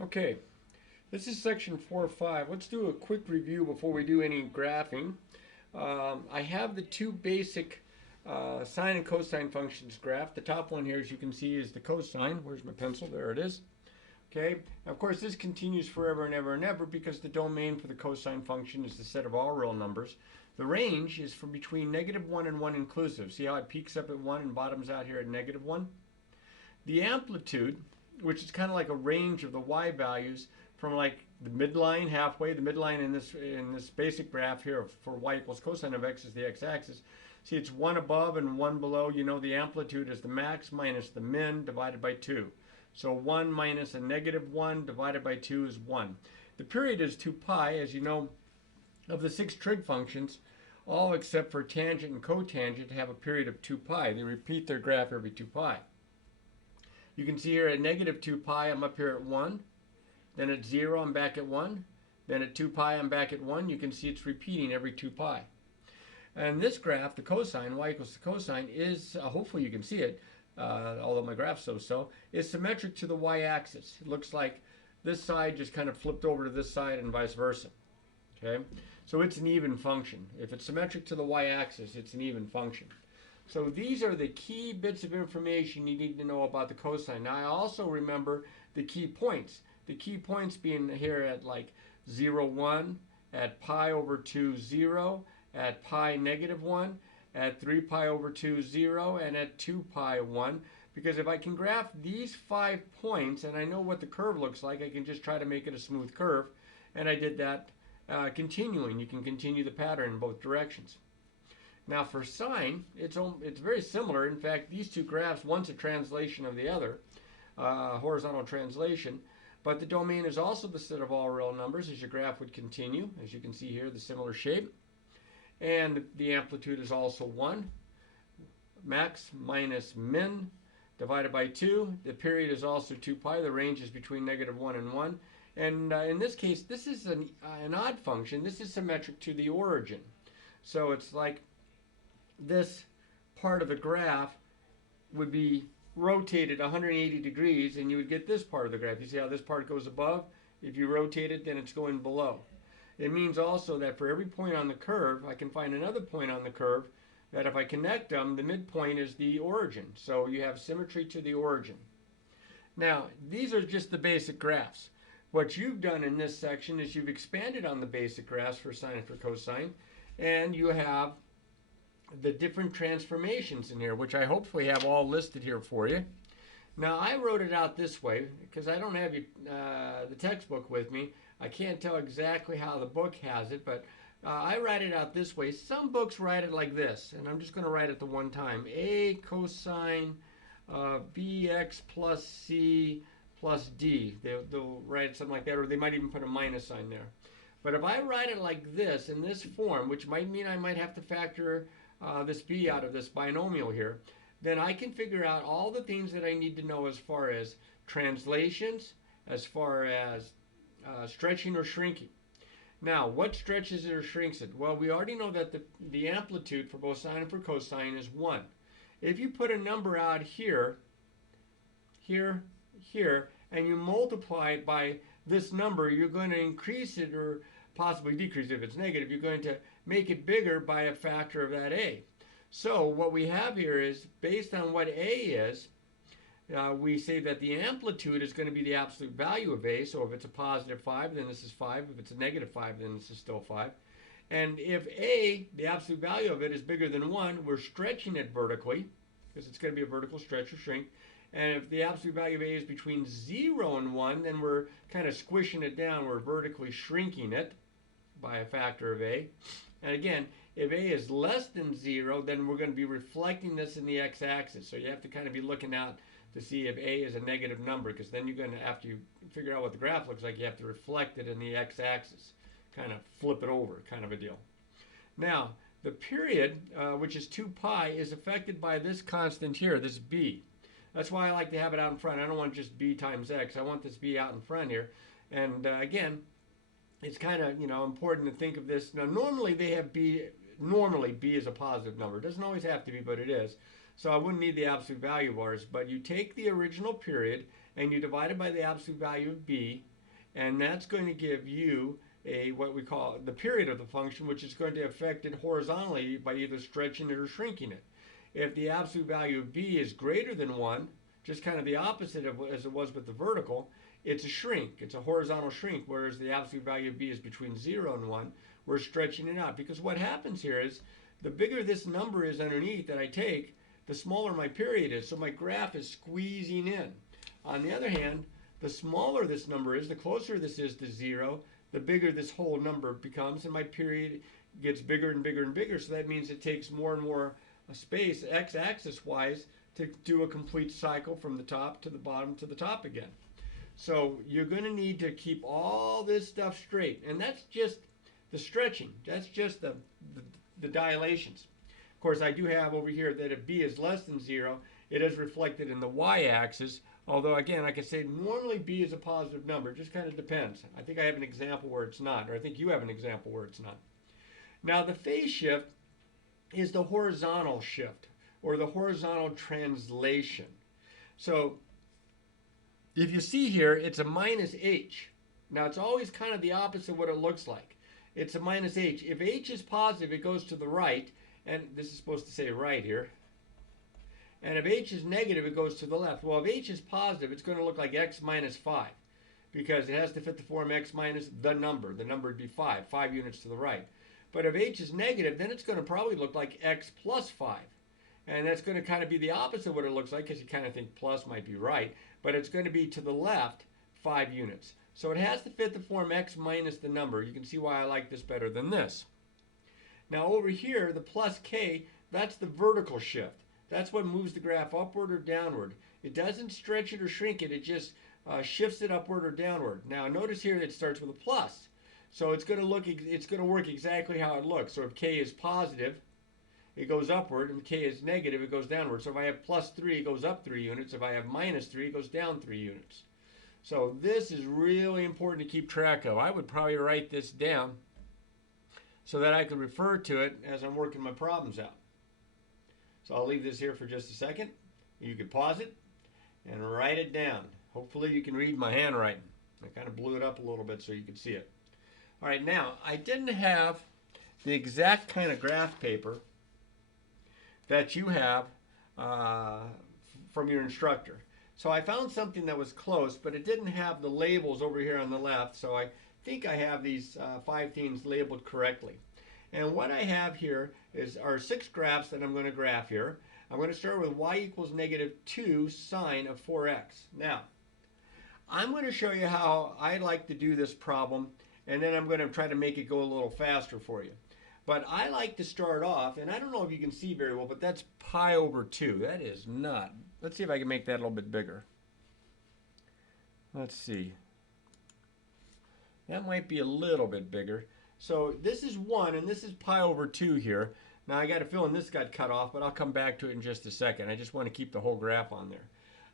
Okay, this is section 4.5. Let's do a quick review before we do any graphing. I have the two basic sine and cosine functions graph. The top one here, as you can see, is the cosine. Where's my pencil? There it is. Okay, of course this continues forever and ever and ever because the domain for the cosine function is the set of all real numbers. The range is from between -1 and 1 inclusive. See how it peaks up at 1 and bottoms out here at -1? The amplitude, which is kind of like a range of the y values from like the midline halfway, the midline in this basic graph here for y equals cosine of x is the x-axis. See, it's 1 above and 1 below. You know the amplitude is the max minus the min divided by 2. So 1 minus a -1 divided by 2 is 1. The period is 2 pi, as you know, of the 6 trig functions, all except for tangent and cotangent have a period of 2 pi. They repeat their graph every 2 pi. You can see here at -2 pi, I'm up here at 1. Then at 0, I'm back at 1. Then at 2 pi, I'm back at 1. You can see it's repeating every 2 pi. And this graph, the cosine, y equals the cosine, is, hopefully you can see it, although my graph's so-so, is symmetric to the y-axis. It looks like this side just kind of flipped over to this side and vice versa. Okay, so it's an even function. If it's symmetric to the y-axis, it's an even function. So these are the key bits of information you need to know about the cosine. Now I also remember the key points. The key points being here at like 0, 1, at pi over 2, 0, at pi -1, at 3 pi over 2, 0, and at 2 pi 1. Because if I can graph these 5 points and I know what the curve looks like, I can just try to make it a smooth curve. And I did that continuing. You can continue the pattern in both directions. Now for sine, it's very similar. In fact, these two graphs, one's a translation of the other, horizontal translation, but the domain is also the set of all real numbers as your graph would continue. As you can see here, the similar shape. And the amplitude is also 1. Max minus min divided by 2. The period is also 2 pi. The range is between -1 and 1. And in this case, this is an odd function. This is symmetric to the origin. So it's like this part of the graph would be rotated 180 degrees and you would get this part of the graph. You see how this part goes above? If you rotate it, then it's going below. It means also that for every point on the curve, I can find another point on the curve that if I connect them, the midpoint is the origin. So you have symmetry to the origin. Now, these are just the basic graphs. What you've done in this section is you've expanded on the basic graphs for sine and for cosine, and you have the different transformations in here, which I hopefully have all listed here for you. Now I wrote it out this way because I don't have the textbook with me. I can't tell exactly how the book has it, but I write it out this way. Some books write it like this, and I'm just going to write it the one time. A cosine bx plus c plus d. They'll write something like that, or they might even put a minus sign there. But if I write it like this, in this form, which might mean I might have to factor this b out of this binomial here, then I can figure out all the things that I need to know as far as translations, as far as stretching or shrinking. Now, what stretches it or shrinks it? Well, we already know that the amplitude for both sine and for cosine is 1. If you put a number out here, here, here, and you multiply it by this number, you're going to increase it or possibly decrease it. If it's negative, you're going to make it bigger by a factor of that a. So what we have here is, based on what a is, we say that the amplitude is going to be the absolute value of a. So if it's a positive 5, then this is 5. If it's a negative 5, then this is still 5. And if a, the absolute value of it, is bigger than 1, we're stretching it vertically, because it's going to be a vertical stretch or shrink. And if the absolute value of a is between 0 and 1, then we're kind of squishing it down. We're vertically shrinking it by a factor of a. And again, if a is less than 0, then we're going to be reflecting this in the x-axis. So you have to kind of be looking out to see if a is a negative number, because then you're going to, after you figure out what the graph looks like, you have to reflect it in the x-axis. Kind of flip it over, kind of a deal. Now, the period, which is 2 pi, is affected by this constant here, this b. That's why I like to have it out in front. I don't want just b times x. I want this b out in front here. And again, it's kind of, important to think of this. Now, normally they have b. Normally b is a positive number. It doesn't always have to be, but it is. So I wouldn't need the absolute value bars. But you take the original period and you divide it by the absolute value of b, and that's going to give you what we call the period of the function, which is going to affect it horizontally by either stretching it or shrinking it. If the absolute value of b is greater than 1, just kind of the opposite of as it was with the vertical, it's a shrink. It's a horizontal shrink, whereas the absolute value of b is between 0 and 1. We're stretching it out, because what happens here is the bigger this number is underneath that I take, the smaller my period is, so my graph is squeezing in. On the other hand, the smaller this number is, the closer this is to 0, the bigger this whole number becomes, and my period gets bigger and bigger and bigger, so that means it takes more and more space, x-axis wise, to do a complete cycle from the top to the bottom to the top again. So you're going to need to keep all this stuff straight, and that's just the stretching. That's just the dilations. Of course, I do have over here that if b is less than 0, it is reflected in the y-axis, although again, like I say, normally b is a positive number. It just kind of depends. I think I have an example where it's not, or I think you have an example where it's not. Now, the phase shift is the horizontal shift, or the horizontal translation. So if you see here, it's a minus h. Now, it's always kind of the opposite of what it looks like. It's a minus h. If h is positive, it goes to the right, and this is supposed to say right here. And if h is negative, it goes to the left. Well, if h is positive, it's going to look like x minus 5, because it has to fit the form x minus the number. The number would be 5 units to the right. But if h is negative, then it's going to probably look like x plus 5. And that's going to kind of be the opposite of what it looks like, because you kind of think plus might be right. But it's going to be to the left 5 units. So it has to fit the form x minus the number. You can see why I like this better than this. Now over here, the plus k, that's the vertical shift. That's what moves the graph upward or downward. It doesn't stretch it or shrink it. It just shifts it upward or downward. Now notice here it starts with a plus. So it's going to work exactly how it looks. So if k is positive, it goes upward, and k is negative, it goes downward. So if I have plus 3, it goes up 3 units. If I have minus 3, it goes down 3 units. So this is really important to keep track of. I would probably write this down so that I could refer to it as I'm working my problems out. So I'll leave this here for just a second. You could pause it and write it down. Hopefully you can read my handwriting. I kind of blew it up a little bit so you can see it. All right, now I didn't have the exact kind of graph paper that you have from your instructor. So I found something that was close, but it didn't have the labels over here on the left, so I think I have these 5 things labeled correctly. And what I have here are 6 graphs that I'm going to graph here. I'm going to start with y equals negative 2 sine of 4x. Now, I'm going to show you how I like to do this problem, and then I'm going to try to make it go a little faster for you. But I like to start off, and I don't know if you can see very well, but that's pi over 2. That is not. Let's see if I can make that a little bit bigger. Let's see. That might be a little bit bigger. So this is 1, and this is pi over 2 here. Now I got a feeling this got cut off, but I'll come back to it in just a second. I just want to keep the whole graph on there.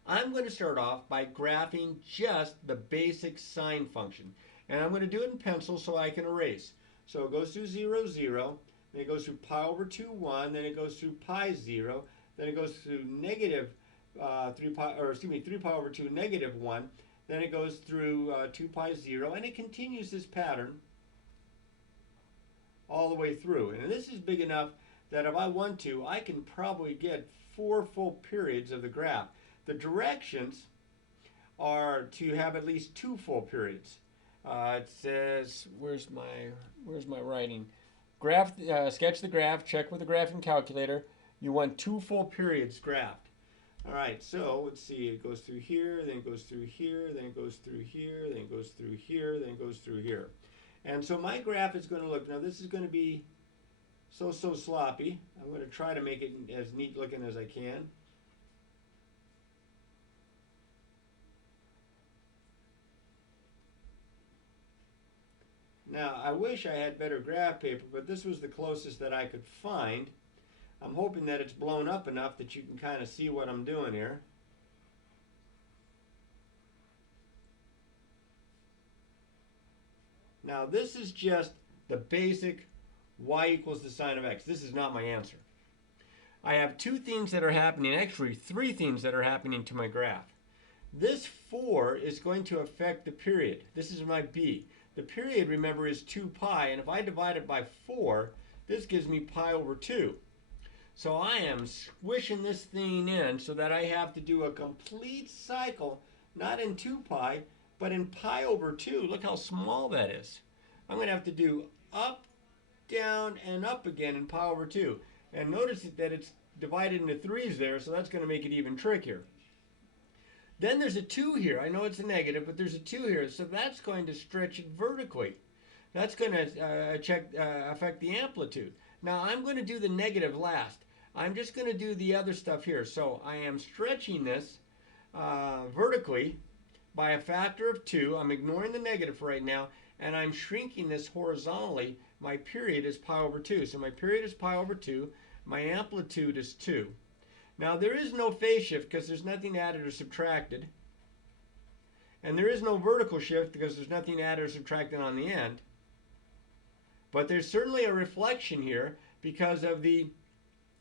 I'm going to start off by graphing just the basic sine function. And I'm going to do it in pencil so I can erase. So it goes through 0, 0, then it goes through pi over 2, 1, then it goes through pi 0, then it goes through negative 3 pi over 2, negative 1, then it goes through 2 pi 0, and it continues this pattern all the way through. And this is big enough that if I want to, I can probably get 4 full periods of the graph. The directions are to have at least 2 full periods. It says, where's my writing? Graph, sketch the graph, check with the graphing calculator. You want 2 full periods graphed. All right, so let's see, it goes through here, then it goes through here, then it goes through here, then it goes through here, then it goes through here. And so my graph is going to look, now this is going to be so sloppy. I'm going to try to make it as neat looking as I can. Now, I wish I had better graph paper, but this was the closest that I could find. I'm hoping that it's blown up enough that you can kind of see what I'm doing here. Now, this is just the basic y equals the sine of x. This is not my answer. I have 2 things that are happening, actually 3 things that are happening to my graph. This 4 is going to affect the period. This is my B. The period, remember, is 2 pi, and if I divide it by 4, this gives me pi over 2. So I am squishing this thing in so that I have to do a complete cycle, not in 2 pi, but in pi over 2. Look how small that is. I'm going to have to do up, down, and up again in pi over 2. And notice that it's divided into 3's there, so that's going to make it even trickier. Then there's a 2 here. I know it's a negative, but there's a 2 here, so that's going to stretch it vertically. That's going to affect the amplitude. Now I'm going to do the negative last. I'm just going to do the other stuff here. So I am stretching this vertically by a factor of 2. I'm ignoring the negative for right now, and I'm shrinking this horizontally. My period is pi over 2. So my period is pi over 2. My amplitude is 2. Now there is no phase shift because there's nothing added or subtracted. And there is no vertical shift because there's nothing added or subtracted on the end. But there's certainly a reflection here because of the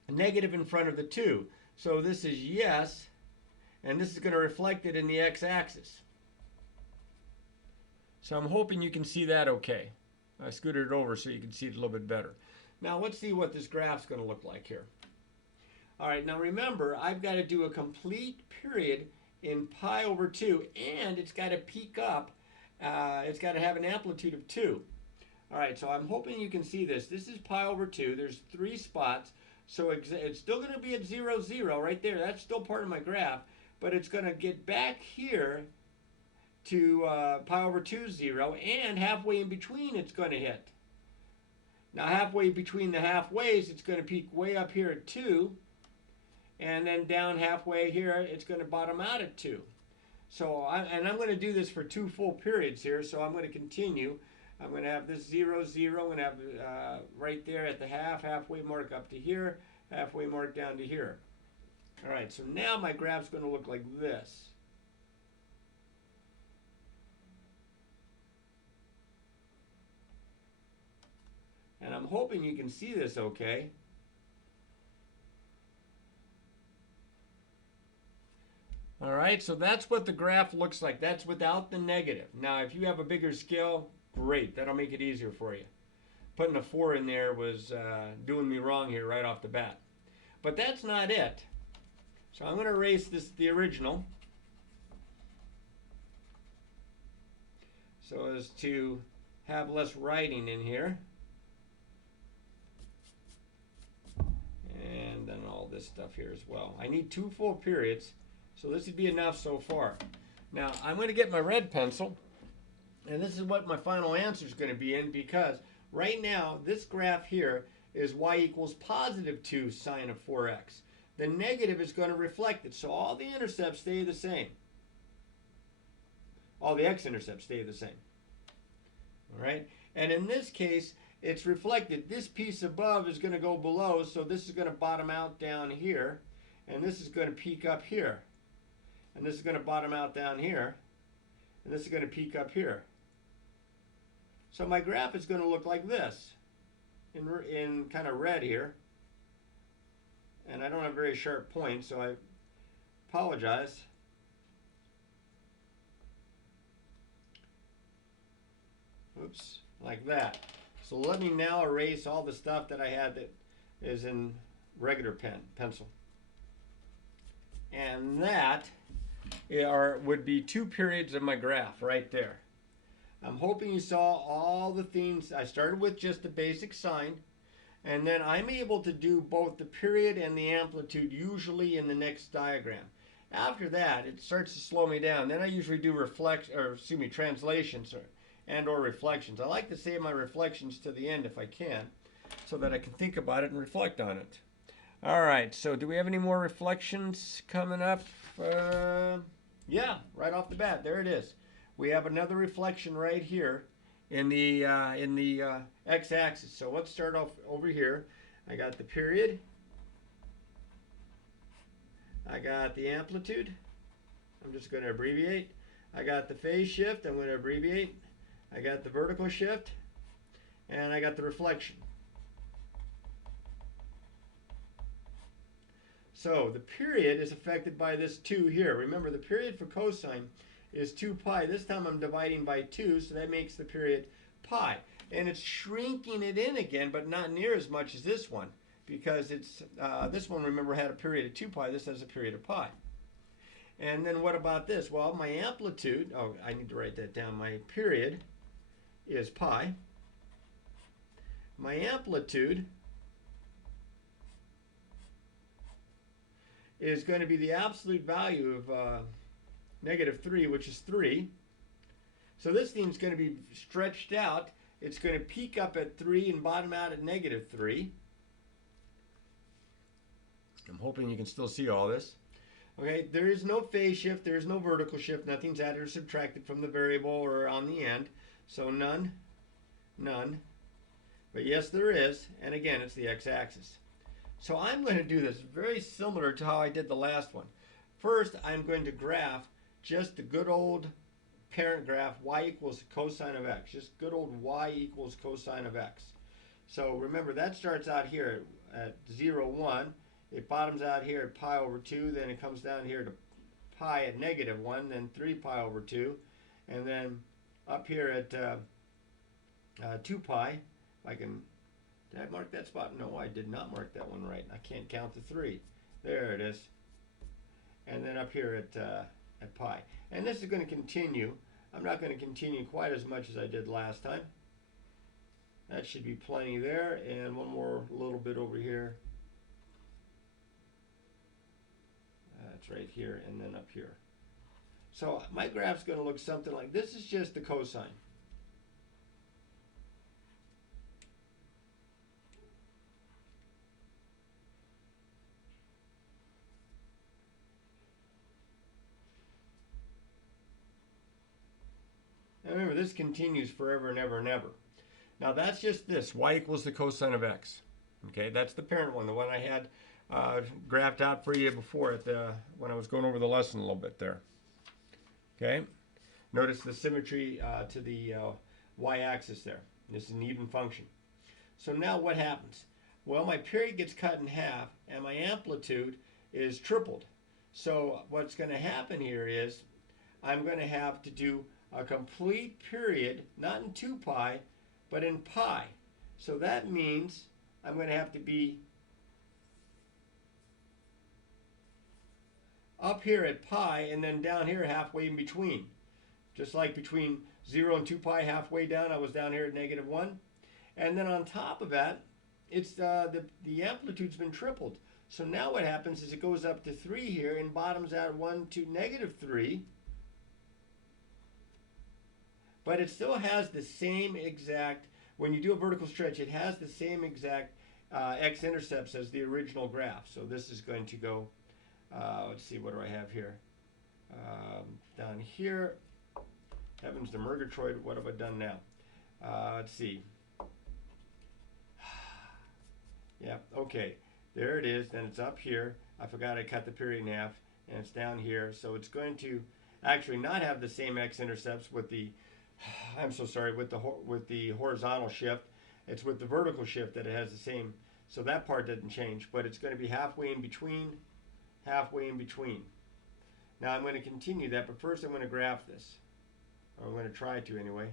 negative in front of the 2. So this is yes, and this is going to reflect it in the x-axis. So I'm hoping you can see that okay. I scooted it over so you can see it a little bit better. Now let's see what this graph's going to look like here. All right, now remember, I've got to do a complete period in pi over 2, and it's got to peak up. It's got to have an amplitude of 2. All right, so I'm hoping you can see this. This is pi over 2. There's 3 spots. So it's still going to be at 0, 0 right there. That's still part of my graph. But it's going to get back here to pi over 2, 0. And halfway in between, it's going to hit. Now, halfway between the halfways, it's going to peak way up here at 2. And then down halfway here, it's going to bottom out at 2. So, I'm going to do this for 2 full periods here. So I'm going to continue. I'm going to have this 0, 0. I'm going to have right there at the halfway mark up to here, halfway mark down to here. All right, so now my graph's going to look like this. And I'm hoping you can see this okay. All right, so that's what the graph looks like. That's without the negative. Now, if you have a bigger scale, great. That'll make it easier for you. Putting a 4 in there was doing me wrong here right off the bat. But that's not it. So I'm going to erase the original so as to have less writing in here. And then all this stuff here as well. I need 2 full periods. So this would be enough so far. Now, I'm going to get my red pencil, and this is what my final answer is going to be in, because right now, this graph here is y equals positive 2 sine of 4x. The negative is going to reflect it, so all the intercepts stay the same. All the x-intercepts stay the same. All right? And in this case, it's reflected. This piece above is going to go below, so this is going to bottom out down here, and this is going to peak up here. And this is going to bottom out down here, and this is going to peak up here. So my graph is going to look like this, in kind of red here. And I don't have very sharp points, so I apologize. Oops, like that. So let me now erase all the stuff that I had that is in regular pencil. And that would be 2 periods of my graph right there. I'm hoping you saw all the things. I started with just the basic sine, and then I'm able to do both the period and the amplitude usually in the next diagram. After that, it starts to slow me down. Then I usually do translations or reflections. I like to save my reflections to the end if I can, so that I can think about it and reflect on it. All right, so do we have any more reflections coming up? Yeah, right off the bat, there it is. We have another reflection right here in the x-axis. So let's start off over here. I got the period. I got the amplitude. I'm just going to abbreviate. I got the phase shift. I'm going to abbreviate. I got the vertical shift. And I got the reflection. So the period is affected by this 2 here. Remember, the period for cosine is 2 pi. This time I'm dividing by 2, so that makes the period pi. And it's shrinking it in again, but not near as much as this one, because it's this one, remember, had a period of 2 pi. This has a period of pi. And then what about this? Well, my amplitude, oh, I need to write that down. My period is pi. My amplitude is going to be the absolute value of -3, which is 3. So this thing's going to be stretched out. It's going to peak up at 3 and bottom out at -3. I'm hoping you can still see all this. Okay, there is no phase shift, there is no vertical shift, nothing's added or subtracted from the variable or on the end. So none, none. But yes, there is, and again, it's the x-axis. So I'm going to do this very similar to how I did the last one. First, I'm going to graph just the good old parent graph, y equals cosine of x. Just good old y equals cosine of x. So remember, that starts out here at 0, 1. It bottoms out here at pi over 2. Then it comes down here to pi at -1. Then 3 pi over 2. And then up here at 2 pi. Did I mark that spot? No, I did not mark that one right. I can't count to 3. There it is. And then up here at pi. And this is going to continue. I'm not going to continue quite as much as I did last time. That should be plenty there. And one more little bit over here. That's right here and then up here. So my graph's going to look something like this. Is just the cosine. Now remember, this continues forever and ever and ever. Now that's just this, y equals the cosine of x. Okay, that's the parent one, the one I had graphed out for you before when I was going over the lesson a little bit there. Okay, notice the symmetry to the y-axis there. This is an even function. So now what happens? Well, my period gets cut in half and my amplitude is tripled. So what's going to happen here is I'm going to have to do a complete period, not in 2 pi, but in pi. So that means I'm going to have to be up here at pi and then down here halfway in between. Just like between 0 and 2 pi, halfway down, I was down here at -1. And then on top of that, it's the amplitude's been tripled. So now what happens is it goes up to 3 here and bottoms out 1 to -3. But it still has the same exact, when you do a vertical stretch, it has the same exact x-intercepts as the original graph. So this is going to go, let's see, what do I have here? Down here, heavens to Murgatroyd, what have I done now? Let's see. Yeah, okay, there it is. Then it's up here. I forgot I cut the period in half, and it's down here. So it's going to actually not have the same x-intercepts with the, I'm so sorry, with the horizontal shift. It's with the vertical shift that it has the same. So that part doesn't change, but it's going to be halfway in between, halfway in between. Now I'm going to continue that, but first I'm going to graph this. Or I'm going to try to anyway.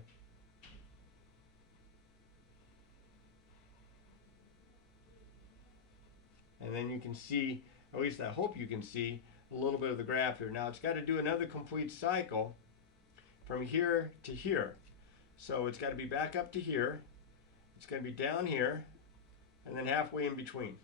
And then you can see, at least I hope you can see, a little bit of the graph here. Now it's got to do another complete cycle from here to here. So it's got to be back up to here. It's going to be down here, and then halfway in between.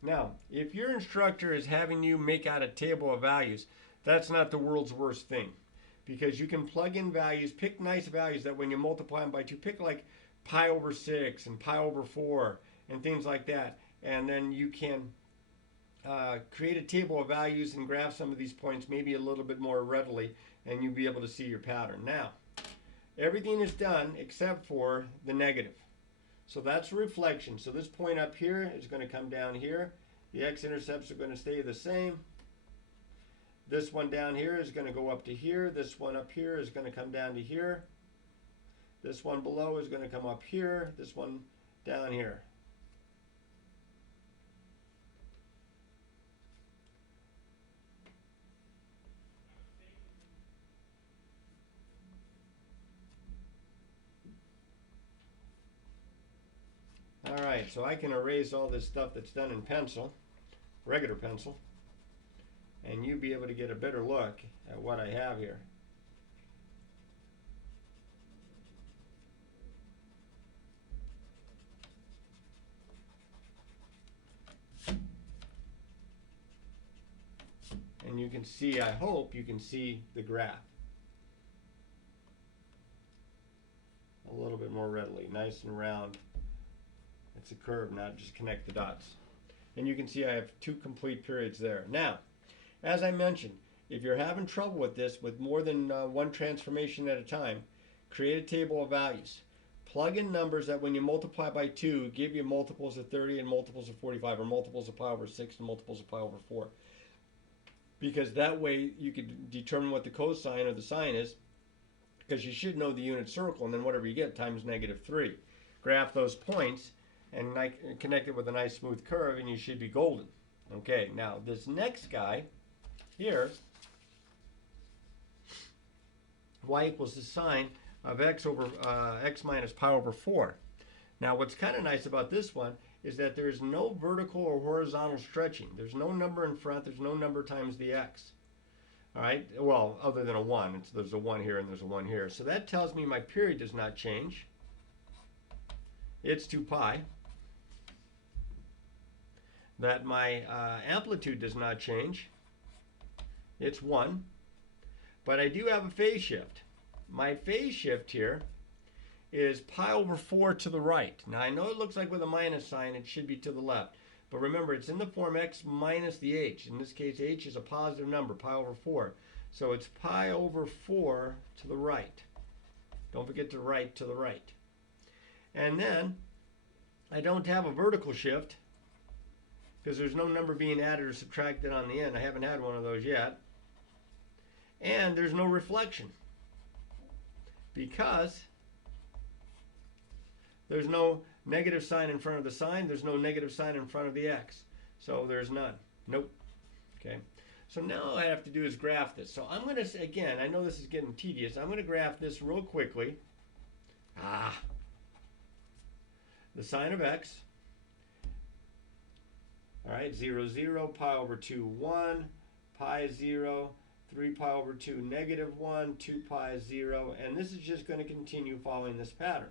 Now, if your instructor is having you make out a table of values, that's not the world's worst thing, because you can plug in values, pick nice values that when you multiply them by 2, pick like pi over 6 and pi over 4 and things like that, and then you can create a table of values and graph some of these points maybe a little bit more readily, and you'll be able to see your pattern. Now, everything is done except for the negative. So that's reflection. So this point up here is going to come down here. The x-intercepts are going to stay the same. This one down here is going to go up to here. This one up here is going to come down to here. This one below is going to come up here. This one down here. All right, so I can erase all this stuff that's done in pencil, regular pencil, and you'll be able to get a better look at what I have here. And you can see, I hope you can see the graph a little bit more readily, nice and round. It's a curve, not just connect the dots. And you can see I have 2 complete periods there. Now, as I mentioned, if you're having trouble with this, with more than one transformation at a time, create a table of values. Plug in numbers that when you multiply by 2, give you multiples of 30 and multiples of 45, or multiples of pi over 6 and multiples of pi over 4. Because that way you can determine what the cosine or the sine is, because you should know the unit circle, and then whatever you get times -3. Graph those points and connect it with a nice smooth curve, and you should be golden. Okay, now this next guy here, y equals the sine of x over x minus pi over 4. Now what's kind of nice about this one is that there's no vertical or horizontal stretching. There's no number in front, there's no number times the x. All right, well, other than a 1. There's a 1 here and there's a 1 here. So that tells me my period does not change. It's 2 pi. That my amplitude does not change. It's 1. But I do have a phase shift. My phase shift here is pi over 4 to the right. Now I know it looks like with a minus sign it should be to the left. But remember, it's in the form x minus the h. In this case, h is a positive number, pi over 4. So it's pi over 4 to the right. Don't forget to write to the right. And then I don't have a vertical shift because there's no number being added or subtracted on the end. I haven't had one of those yet. And there's no reflection because there's no negative sign in front of the sine. There's no negative sign in front of the x. So there's none. Nope. Okay. So now all I have to do is graph this. So I'm going to, again, I know this is getting tedious. I'm going to graph this real quickly. The sine of x. All right, 0, 0, pi over 2, 1, pi 0, 3 pi over 2, -1, 2 pi 0. And this is just going to continue following this pattern.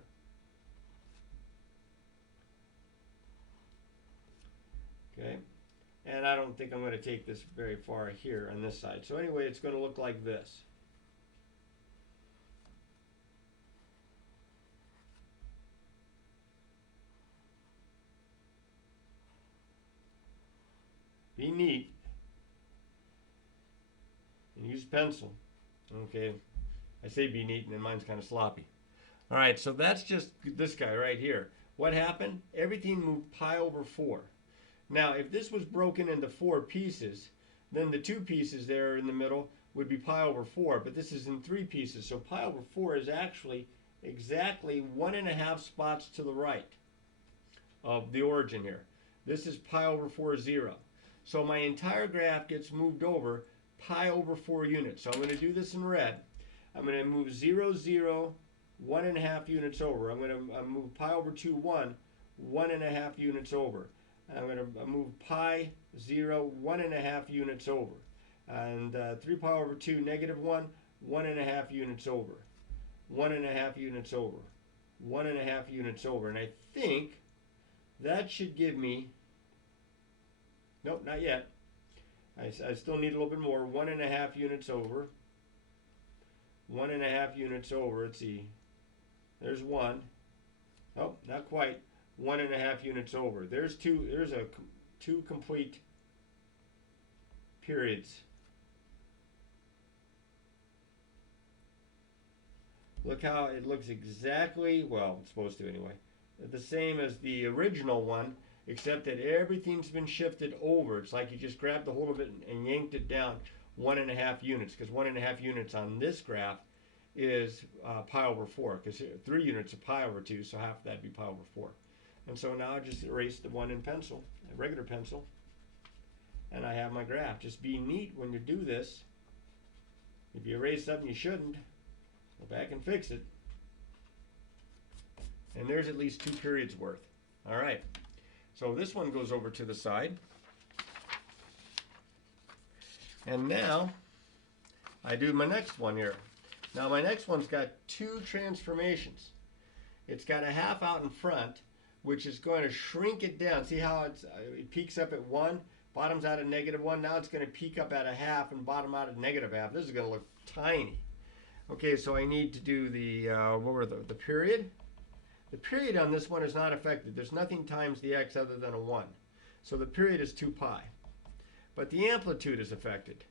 Okay, and I don't think I'm going to take this very far here on this side. So anyway, it's going to look like this. Be neat and use pencil. Okay, I say be neat and then mine's kind of sloppy. All right, so that's just this guy right here. What happened? Everything moved pi over 4. Now, if this was broken into 4 pieces, then the 2 pieces there in the middle would be pi over 4, but this is in 3 pieces. So pi over 4 is actually exactly 1.5 spots to the right of the origin here. This is pi over 4, 0. So my entire graph gets moved over pi over 4 units. So I'm going to do this in red. I'm going to move 0, 0, 1.5 units over. I'm going to move pi over 2, 1, 1.5 units over. I'm going to move pi 0, 1.5 units over. And 3 pi over 2, -1, 1.5 units over. 1.5 units over. 1.5 units over. And I think that should give me, nope, not yet. I still need a little bit more. 1.5 units over. 1.5 units over. Let's see. There's 1. Oh, not quite. 1.5 units over. There's 2. There's a 2 complete periods. Look how it looks exactly, well, it's supposed to anyway, the same as the original one, except that everything's been shifted over. It's like you just grabbed a hold of it and yanked it down 1.5 units, because 1.5 units on this graph is pi over 4, because 3 units are pi over 2, so half of that would be pi over 4. And so now I just erase the 1 in pencil, a regular pencil, and I have my graph. Just be neat when you do this. If you erase something you shouldn't, go back and fix it. And there's at least 2 periods worth. All right, so this one goes over to the side. And now I do my next one here. Now my next one's got 2 transformations. It's got a half out in front, which is going to shrink it down. See how it peaks up at 1, bottoms out at -1. Now it's going to peak up at a half and bottom out at -1/2. This is going to look tiny. Okay, so I need to do the the period. The period on this one is not affected. There's nothing times the x other than a 1. So the period is 2 pi. But the amplitude is affected.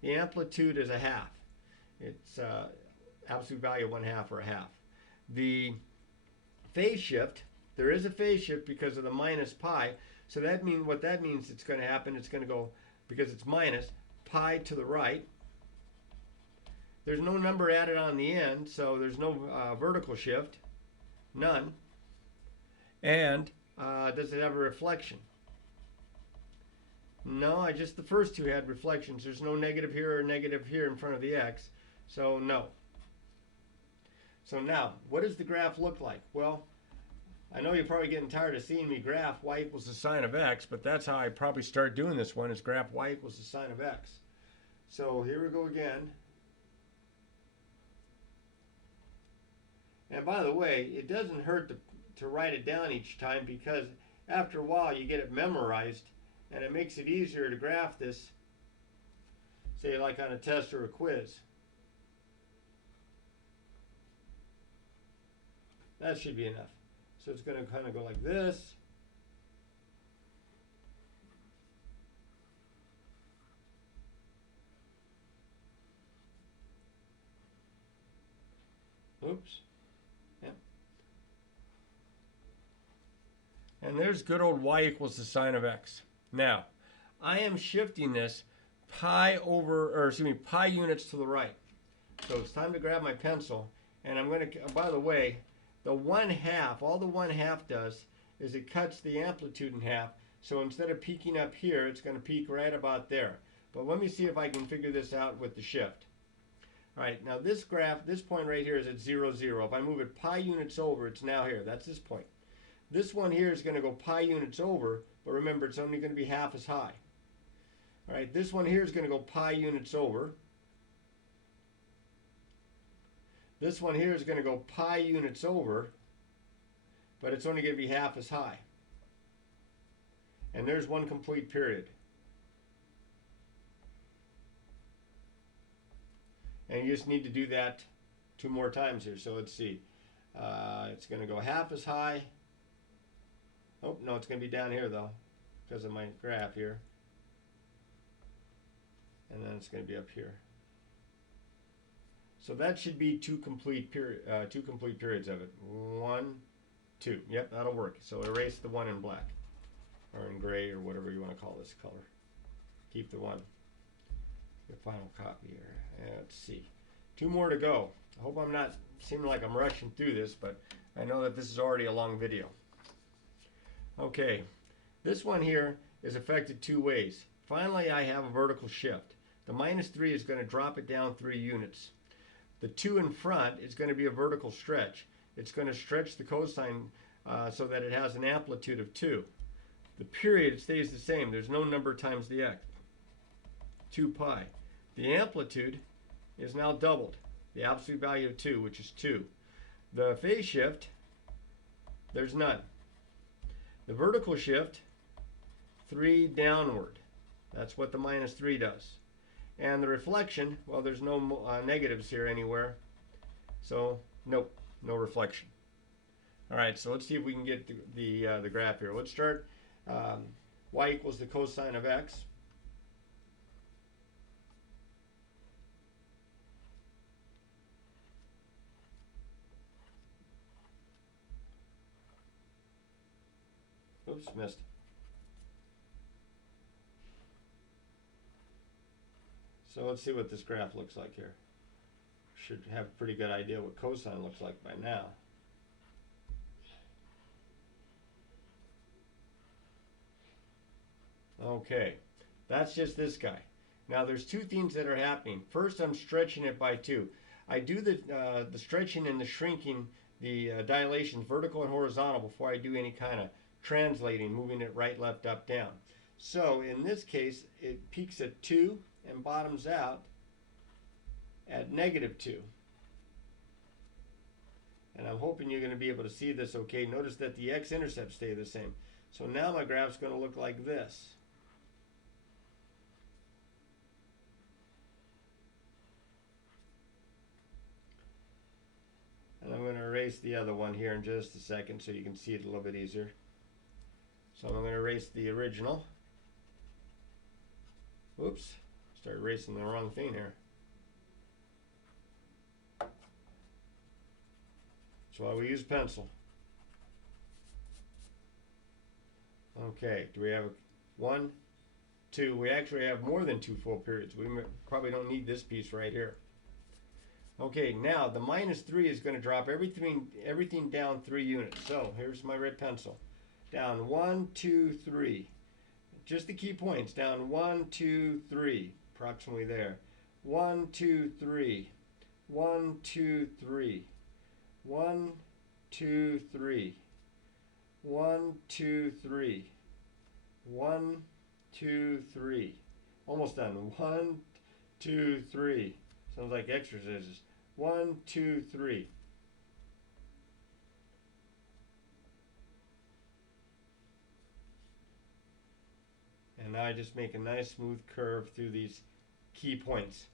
The amplitude is a half. It's absolute value of 1/2 or a half. The phase shift, there is a phase shift because of the minus pi. So that means what that means it's going to happen, it's going to go, because it's minus, pi to the right. There's no number added on the end, so there's no vertical shift. None. And does it have a reflection? No, just the first 2 had reflections. There's no negative here or negative here in front of the x, so no. So now, what does the graph look like? Well, I know you're probably getting tired of seeing me graph y equals the sine of x, but that's how I probably start doing this one, is graph y equals the sine of x. So here we go again. And by the way, it doesn't hurt to write it down each time, because after a while you get it memorized, and it makes it easier to graph this, say like on a test or a quiz. That should be enough. So it's going to kind of go like this. Oops. Yep. And there's good old y equals the sine of x. Now, I am shifting this pi units to the right. So it's time to grab my pencil, and I'm going to, by the way, the 1/2, all the 1/2 does is it cuts the amplitude in half. So instead of peaking up here, it's going to peak right about there. But let me see if I can figure this out with the shift. All right, now this graph, this point right here is at 0, 0. If I move it pi units over, it's now here. That's this point. This one here is going to go pi units over, but remember, it's only going to be half as high. All right, this one here is going to go pi units over. This one here is going to go pi units over, but it's only going to be half as high. And there's 1 complete period. And you just need to do that 2 more times here. So let's see. It's going to go half as high. Oh, no, it's going to be down here, though, because of my graph here. And then it's going to be up here. So that should be 2 complete periods of it. 1, 2. Yep, that'll work. So erase the 1 in black, or in gray, or whatever you want to call this color. Keep the 1. Your final copy here. Let's see. 2 more to go. I hope I'm not seeming like I'm rushing through this, but I know that this is already a long video. Okay, this one here is affected 2 ways. Finally, I have a vertical shift. The -3 is going to drop it down 3 units. The 2 in front is going to be a vertical stretch. It's going to stretch the cosine so that it has an amplitude of 2. The period stays the same. There's no number times the x. 2 pi. The amplitude is now doubled. The absolute value of 2, which is 2. The phase shift, there's none. The vertical shift, 3 downward. That's what the -3 does. And the reflection, well, there's no negatives here anywhere. So, nope, no reflection. All right, so let's see if we can get the graph here. Let's start y equals the cosine of x. Oops, missed. So let's see what this graph looks like here. Should have a pretty good idea what cosine looks like by now. Okay, that's just this guy. Now there's two things that are happening. First, I'm stretching it by 2. I do the stretching and the shrinking, the dilations, vertical and horizontal, before I do any kind of translating, moving it right, left, up, down. So in this case, it peaks at 2 and bottoms out at -2. And I'm hoping you're going to be able to see this okay. Notice that the x-intercepts stay the same. So now my graph's going to look like this. And I'm going to erase the other one here in just a second so you can see it a little bit easier. So I'm going to erase the original. Oops, started erasing the wrong thing here. That's why we use pencil. Okay, do we have 1, 2? We actually have more than 2 full periods. We probably don't need this piece right here. Okay, now the -3 is going to drop everything down 3 units. So here's my red pencil. Down 1, 2, 3. Just the key points. Down 1, 2, 3. Approximately there. 1, 2, 3. 1, 2, 3. 1, 2, 3. 1, 2, 3. 1, 2, 3. Almost done. 1, 2, 3. Sounds like exercises. 1, 2, 3. And now I just make a nice smooth curve through these key points.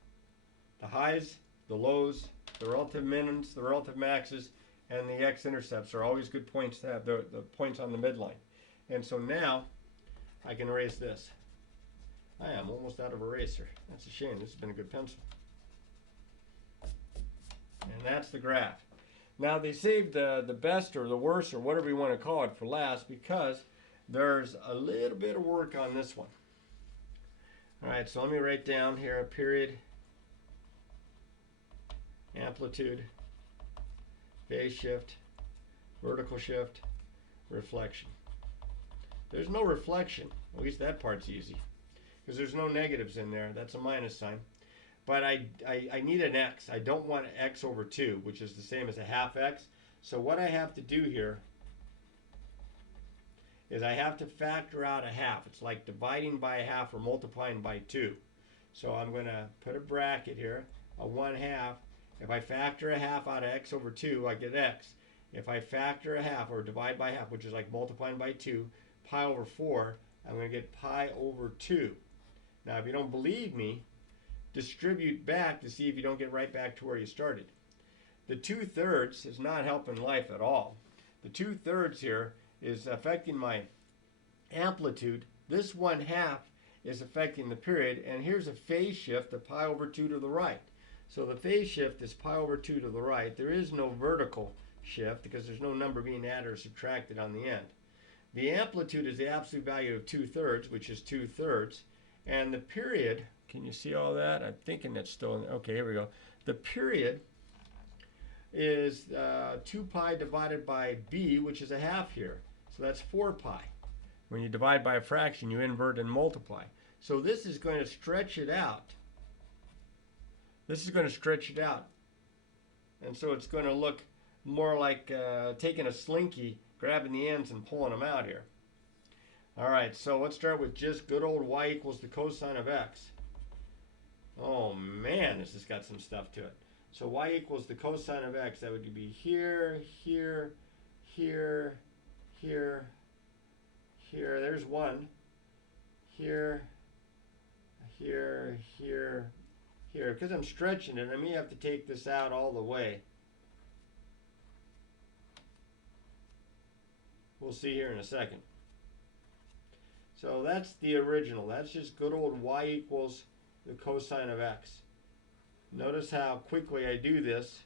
The highs, the lows, the relative minimums, the relative maxes, and the x-intercepts are always good points to have, the points on the midline. And so now I can erase this. I am almost out of eraser. That's a shame. This has been a good pencil. And that's the graph. Now they saved the best or the worst or whatever you want to call it for last because there's a little bit of work on this one. All right, so let me write down here a period, amplitude, phase shift, vertical shift, reflection. There's no reflection. At least that part's easy because there's no negatives in there. That's a minus sign. But I need an x. I don't want x over 2, which is the same as a half x. So what I have to do here is I have to factor out a half. It's like dividing by a half or multiplying by 2. So I'm going to put a bracket here, a 1/2. If I factor a half out of x over 2, I get x. If I factor a half or divide by half, which is like multiplying by 2, pi over 4, I'm going to get pi over 2. Now, if you don't believe me, distribute back to see if you don't get right back to where you started. The 2/3 is not helping life at all. The 2/3 here is affecting my amplitude. This 1/2 is affecting the period, and here's a phase shift of pi over 2 to the right. So the phase shift is pi over 2 to the right. There is no vertical shift because there's no number being added or subtracted on the end. The amplitude is the absolute value of 2/3, which is 2/3, and the period, can you see all that? I'm thinking that's still in there. Okay, here we go. The period is 2 pi divided by b, which is a half here. So that's 4 pi. When you divide by a fraction, you invert and multiply. So this is going to stretch it out. This is going to stretch it out. And so it's going to look more like taking a slinky, grabbing the ends and pulling them out here. All right, so let's start with just good old y equals the cosine of x. Oh man, this has got some stuff to it. So y equals the cosine of x. That would be here, here, here, here, here. There's 1. Here, here, here, here. Because I'm stretching it, I may have to take this out all the way. We'll see here in a second. So that's the original. That's just good old y equals the cosine of x. Notice how quickly I do this.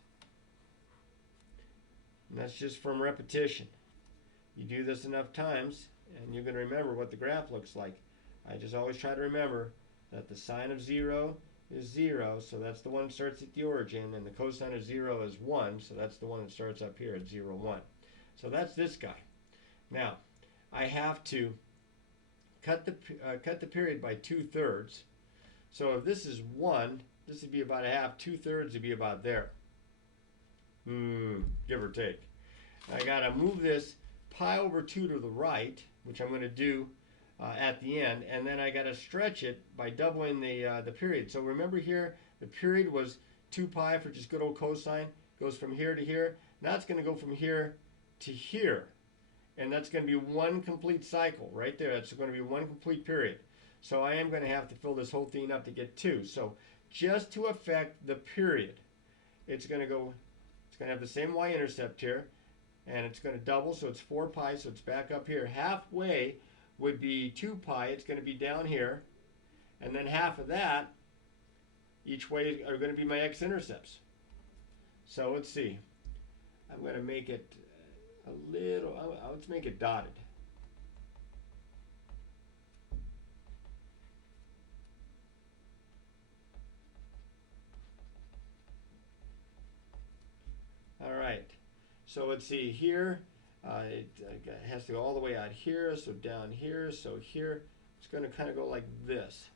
And that's just from repetition. You do this enough times and you're going to remember what the graph looks like. I just always try to remember that the sine of 0 is 0, so that's the one that starts at the origin, and the cosine of 0 is 1, so that's the one that starts up here at 0, 1. So that's this guy. Now, I have to cut the period by 2/3. So if this is 1, this would be about a half. 2/3 would be about there. Give or take. I got to move this pi over 2 to the right, which I'm going to do at the end, and then I got to stretch it by doubling the period. So remember here, the period was 2 pi for just good old cosine. Goes from here to here. Now it's going to go from here to here. And that's going to be one complete cycle right there. That's going to be one complete period. So I am going to have to fill this whole thing up to get 2. So just to affect the period, it's going to have the same y-intercept here, and it's going to double, so it's 4 pi, so it's back up here. Halfway would be 2 pi. It's going to be down here, and then half of that each way are going to be my x-intercepts. So let's see. I'm going to make it a little, let's make it dotted. All right, so let's see here, it has to go all the way out here, so down here, so here, it's going to kind of go like this.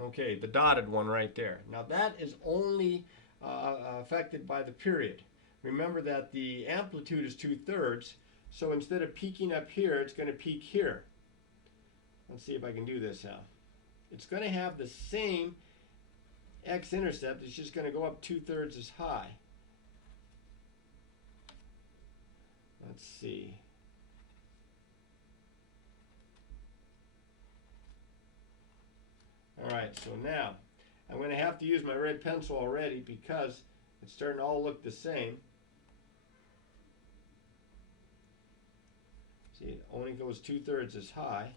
Okay, the dotted one right there. Now that is only affected by the period. Remember that the amplitude is 2/3, so instead of peaking up here, it's going to peak here. Let's see if I can do this now. It's going to have the same x-intercept, it's just going to go up 2/3 as high. Let's see. All right, so now I'm going to have to use my red pencil already because it's starting to all look the same. See, it only goes 2/3 as high.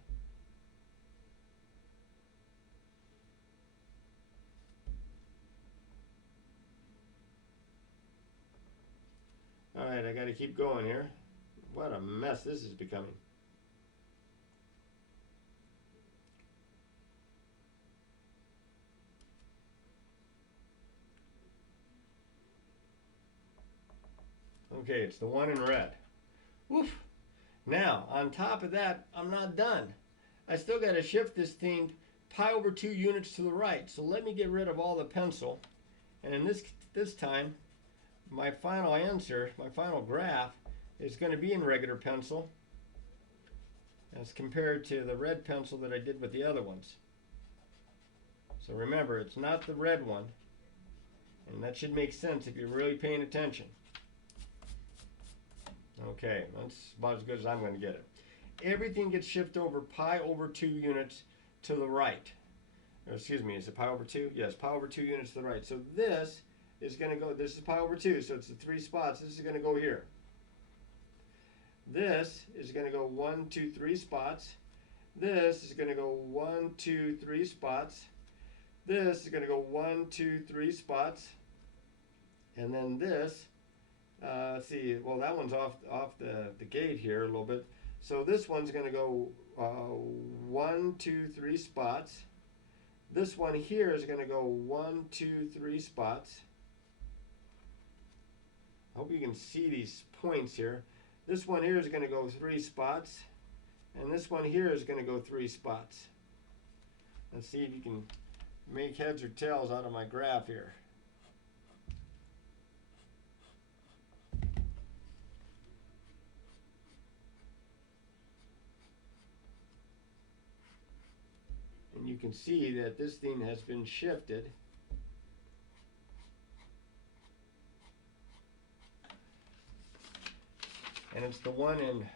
All right, I got to keep going here. What a mess this is becoming. Okay, it's the one in red. Woof. Now, on top of that, I'm not done. I still got to shift this thing pi over 2 units to the right. So let me get rid of all the pencil. And in this time, my final answer, my final graph, is going to be in regular pencil as compared to the red pencil that I did with the other ones. So remember, it's not the red one, and that should make sense if you're really paying attention. Okay, that's about as good as I'm going to get it. Everything gets shifted over pi over 2 units to the right. Or excuse me, is it pi over 2? Yes, pi over 2 units to the right. So this is going to go, this is pi over 2, so it's the 3 spots. This is going to go here. This is going to go 1, 2, 3 spots. This is going to go 1, 2, 3 spots. This is going to go 1, 2, 3 spots. And then this, let's see, well that one's off the gate here a little bit. So this one's going to go 1, 2, 3 spots. This one here is going to go 1, 2, 3 spots. I hope you can see these points here. This one here is going to go 3 spots. And this one here is going to go 3 spots. Let's see if you can make heads or tails out of my graph here. And you can see that this thing has been shifted. And it's the one in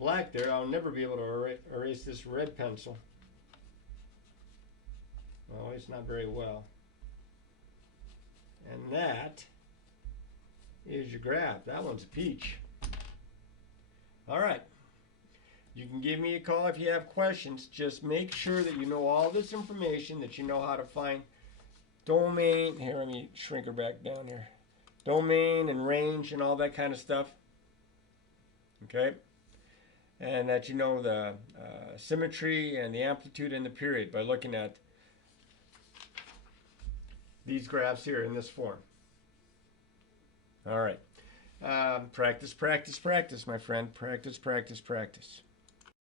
black there. I'll never be able to erase this red pencil. Well, it's not very well. And that is your graph. That one's a peach. All right. You can give me a call if you have questions. Just make sure that you know all this information, that you know how to find domain. Here, let me shrink her back down here. Domain and range and all that kind of stuff. Okay? and that you know the symmetry and the amplitude and the period by looking at these graphs here in this form. All right. Practice, practice, practice, my friend. Practice, practice, practice.